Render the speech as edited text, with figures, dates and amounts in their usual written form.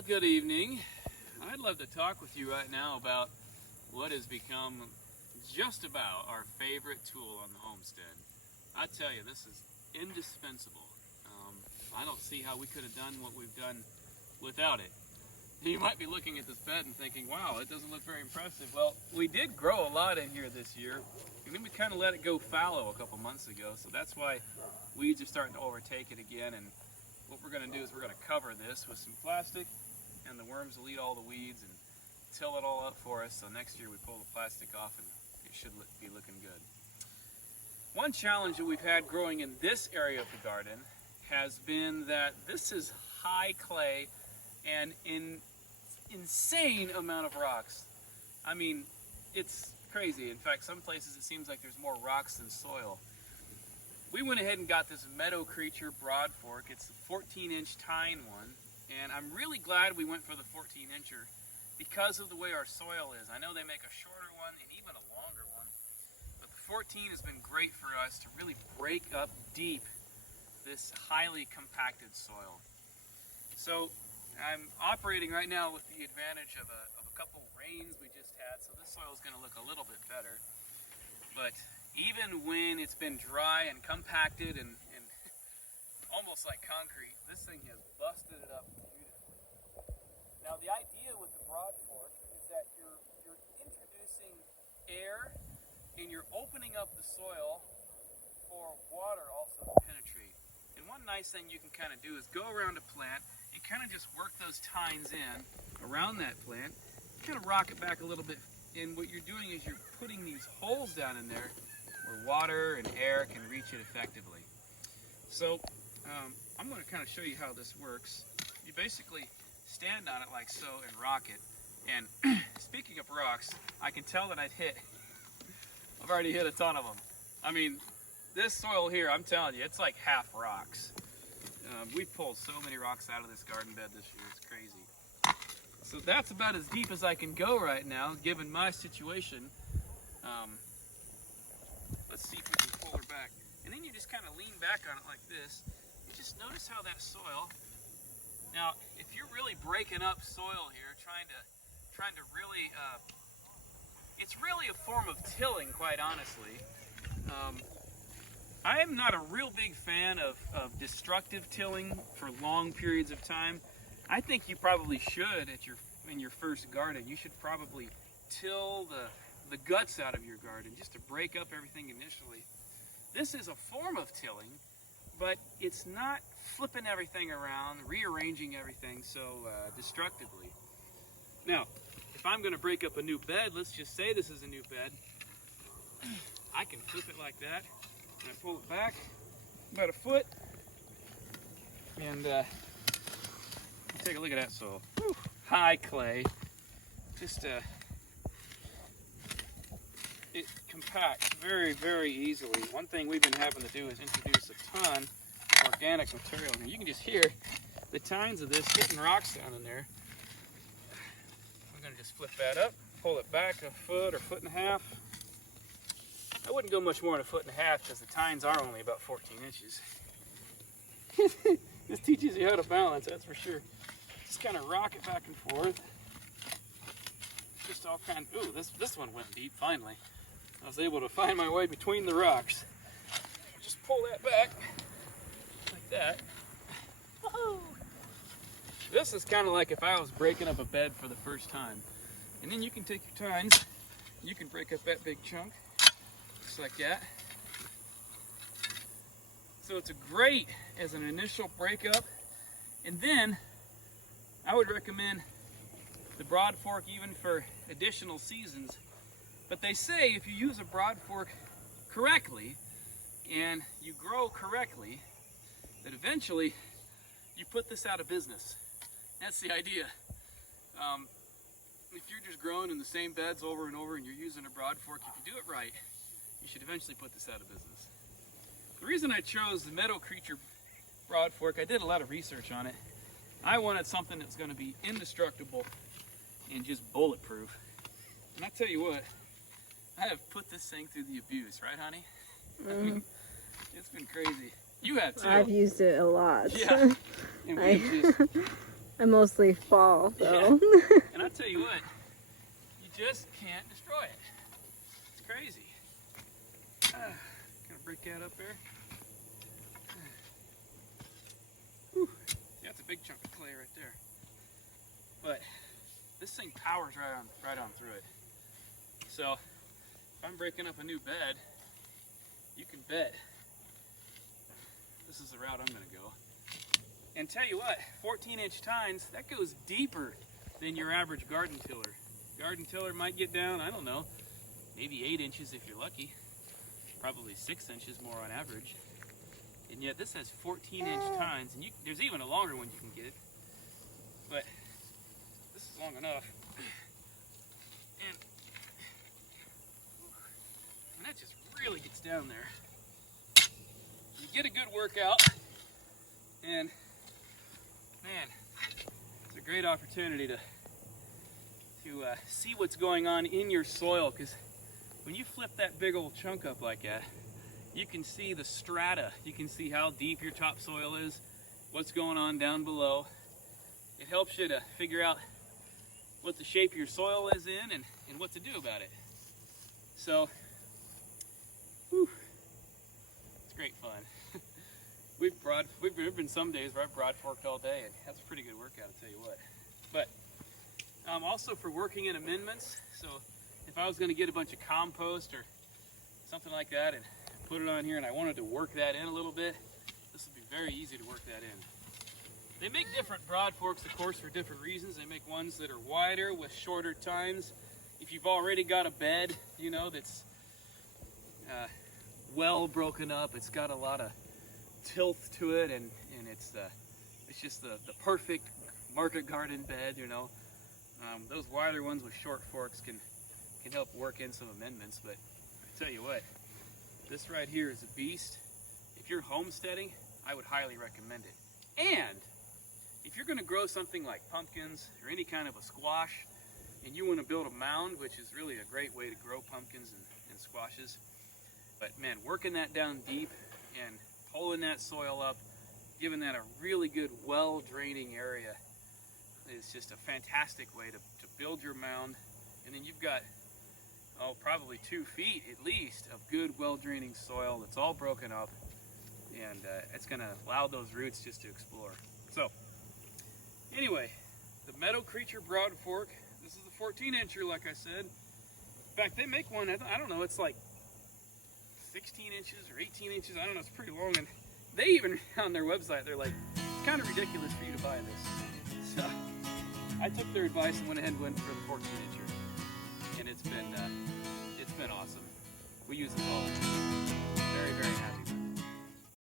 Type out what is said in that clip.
Well, good evening. I'd love to talk with you right now about what has become just about our favorite tool on the homestead. I tell you, this is indispensable. I don't see how we could have done what we've done without it. You might be looking at this bed and thinking, wow, it doesn't look very impressive. Well, we did grow a lot in here this year, and then we kind of let it go fallow a couple months ago, so that's why weeds are starting to overtake it again. And what we're going to do is we're going to cover this with some plastic, and the worms will eat all the weeds and till it all up for us, so next year we pull the plastic off and it should be looking good. One challenge that we've had growing in this area of the garden has been that this is high clay and an insane amount of rocks. I mean, it's crazy. In fact, some places it seems like there's more rocks than soil. We went ahead and got this meadow creature Broadfork. It's a 14-inch tine one, and I'm really glad we went for the 14-incher because of the way our soil is. I know they make a shorter one and even a longer one, but the 14 has been great for us to really break up deep this highly compacted soil. So I'm operating right now with the advantage of a couple rains we just had, so this soil is going to look a little bit better. But even when it's been dry and compacted and almost like concrete, this thing has busted it up beautifully. Now the idea with the Broadfork is that you're introducing air and you're opening up the soil for water also to penetrate. And one nice thing you can kind of do is go around a plant and kind of just work those tines in around that plant, kind of rock it back a little bit, and what you're doing is you're putting these holes down in there where water and air can reach it effectively. So I'm going to kind of show you how this works. You basically stand on it like so and rock it. And speaking of rocks, I can tell that I've already hit a ton of them. I mean, this soil here, I'm telling you, it's like half rocks. We've pulled so many rocks out of this garden bed this year, it's crazy. So that's about as deep as I can go right now, given my situation. Let's see if we can pull her back. And then you just kind of lean back on it like this. You just notice how that soil, now if you're really breaking up soil here, trying to really, it's really a form of tilling, quite honestly. I am not a real big fan of destructive tilling for long periods of time. I think you probably should in your first garden. You should probably till the guts out of your garden just to break up everything initially. This is a form of tilling, but it's not flipping everything around, rearranging everything so destructively. Now, if I'm going to break up a new bed, let's just say this is a new bed, I can flip it like that. And I pull it back about a foot, and take a look at that soil. Whew. High clay, just it compacts very, very easily. One thing we've been having to do is introduce a ton of organic material. And you can just hear the tines of this hitting rocks down in there. We're going to just flip that up, pull it back a foot or foot and a half. I wouldn't go much more than a foot and a half because the tines are only about 14 inches. This teaches you how to balance, that's for sure. Just kind of rock it back and forth. Just all kind of, ooh, this one went deep finally. I was able to find my way between the rocks. Just pull that back like that. Woohoo! This is kind of like if I was breaking up a bed for the first time. And then you can take your tines, you can break up that big chunk. Just like that. So it's great as an initial breakup, and then I would recommend the Broadfork even for additional seasons. But they say if you use a Broadfork correctly and you grow correctly, that eventually you put this out of business. That's the idea. If you're just growing in the same beds over and over and you're using a Broadfork, if you do it right, you should eventually put this out of business. The reason I chose the Meadow Creature Broadfork, I did a lot of research on it. I wanted something that's going to be indestructible and just bulletproof. And I tell you what, I have put this thing through the abuse, right, honey? I mean, it's been crazy. You have too. I've used it a lot. Yeah. And I mostly fall, though. Yeah. And I tell you what, you just can't destroy it. It's crazy. Gonna break that up there. Whew. That's a big chunk of clay right there. But this thing powers right on through it. So if I'm breaking up a new bed, you can bet this is the route I'm gonna go. And tell you what, 14-inch tines, that goes deeper than your average garden tiller. Garden tiller might get down, I don't know, maybe 8 inches if you're lucky. Probably 6 inches more on average. And yet this has 14-inch tines, and there's even a longer one you can get. But this is long enough. And that just really gets down there. You get a good workout, and man, it's a great opportunity to see what's going on in your soil, because when you flip that big old chunk up like that, you can see the strata. You can see how deep your topsoil is, what's going on down below. It helps you to figure out what the shape your soil is in and what to do about it. So, whew, it's great fun. We've been some days where I've broadforked all day, and that's a pretty good workout, I'll tell you what. But also for working in amendments, so if I was going to get a bunch of compost or something like that and put it on here and I wanted to work that in a little bit, this would be very easy to work that in. They make different broadforks, of course, for different reasons. They make ones that are wider with shorter tines. If you've already got a bed, you know, that's well broken up, it's got a lot of tilth to it, and it's just the perfect market garden bed, you know. Those wider ones with short forks can help work in some amendments, but I tell you what, this right here is a beast. If you're homesteading, I would highly recommend it. And if you're going to grow something like pumpkins or any kind of a squash, and you want to build a mound, which is really a great way to grow pumpkins and squashes, but man, working that down deep and pulling that soil up, giving that a really good well-draining area is just a fantastic way to build your mound. And then you've got, probably 2 feet at least of good well-draining soil that's all broken up, and it's going to allow those roots just to explore. So anyway, the Meadow Creature Broadfork, this is a 14-incher like I said. In fact, they make one, I don't know, it's like 16 inches or 18 inches, I don't know, it's pretty long, and they even, on their website, they're like, it's kind of ridiculous for you to buy this. So I took their advice and went ahead and went for the 14-incher, and it's been awesome. We use it